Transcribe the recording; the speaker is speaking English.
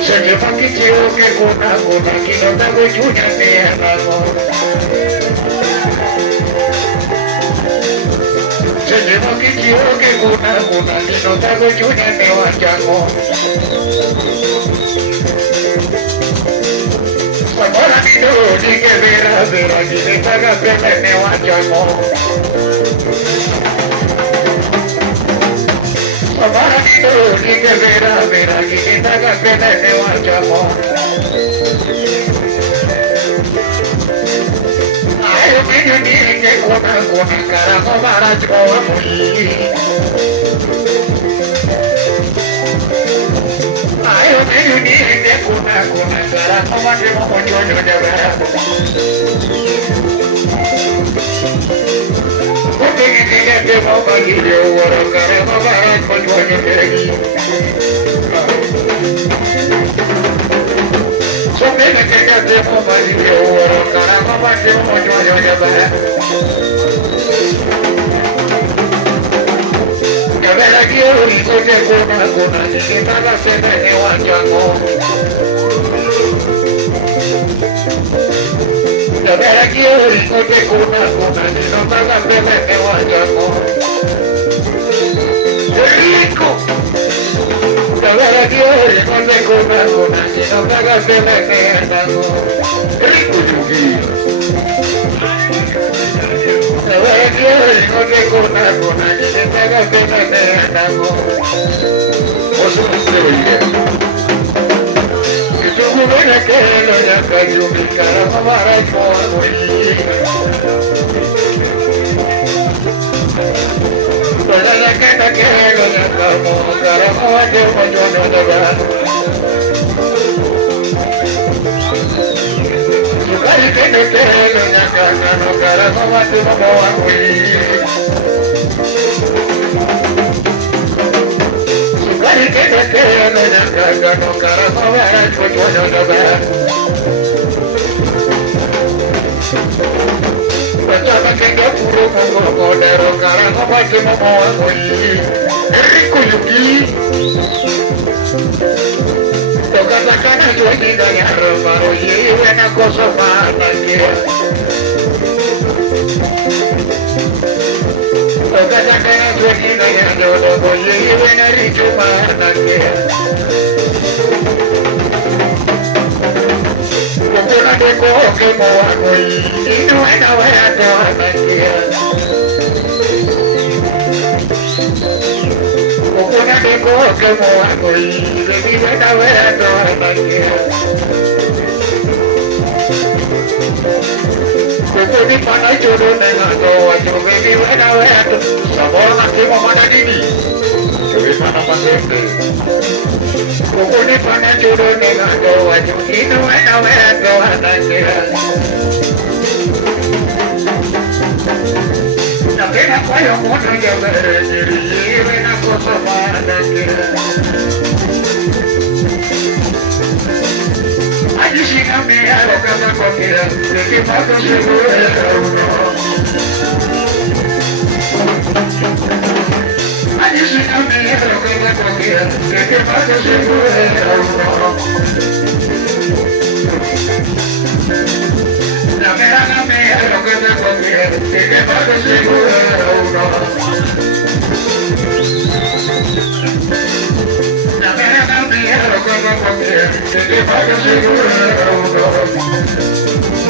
Se le fa che non davo giù se le fa che non davo giù Samora mi doni che vera, chi ne paga per me ne mangiamo. Samora mi doni che vera, chi ne paga per me ne mangiamo. Ai mi doni che con cara no maraggio Ayo me ni ne kuna cara no ma que mo yo de vera Porque que mo ba ni de oro cara no ba ko yo de So me que mo ba ni de oro cara no ba que mo yo de vera Kabela kiyo ikote kuna nikitaka sema ni wanjango Kabela kiyo ikote kuna nikitaka sema ni wanjango Rico Kabela kiyo ikote kuna nikitaka sema ni wanjango Rico Yugi Kabela kiyo ikote kuna nikitaka sema ni wanjango Oso msee Kitugu vena kelo ya kayumi kara mara kwa Toda la kena kelo ya kamo kara mara kwa jono daga Sukari kena kelo ya kano kara mara kwa Sukari kena kelo ya kano kara mara kwa jono daga Pensaba que yo puro como modero cara no va que no voy Rico Yuki Toca la cara yo ni daña ropa oye buena cosa mala que Toca la cara yo ni daña ropa oye buena rico mala que Kuna de ko ke mo ko y no era buena toda Kuna de ko ke mo ko y de mi buena toda Kuko ni pana jodo na no yo me mi buena sabor na que mo mana dini Yo mana pasente Kuko ni pana jodo na no yo ni no era toda La pena fue lo mucho yo me una cosa mala que Allí si no me hago cada comida, de que paso seguro es uno. Allí si no me hago cada comida, de que paso seguro es uno. La mera no me hago cada comida, de que paso seguro es uno. La mera no me hago cada comida, de que paso seguro es uno.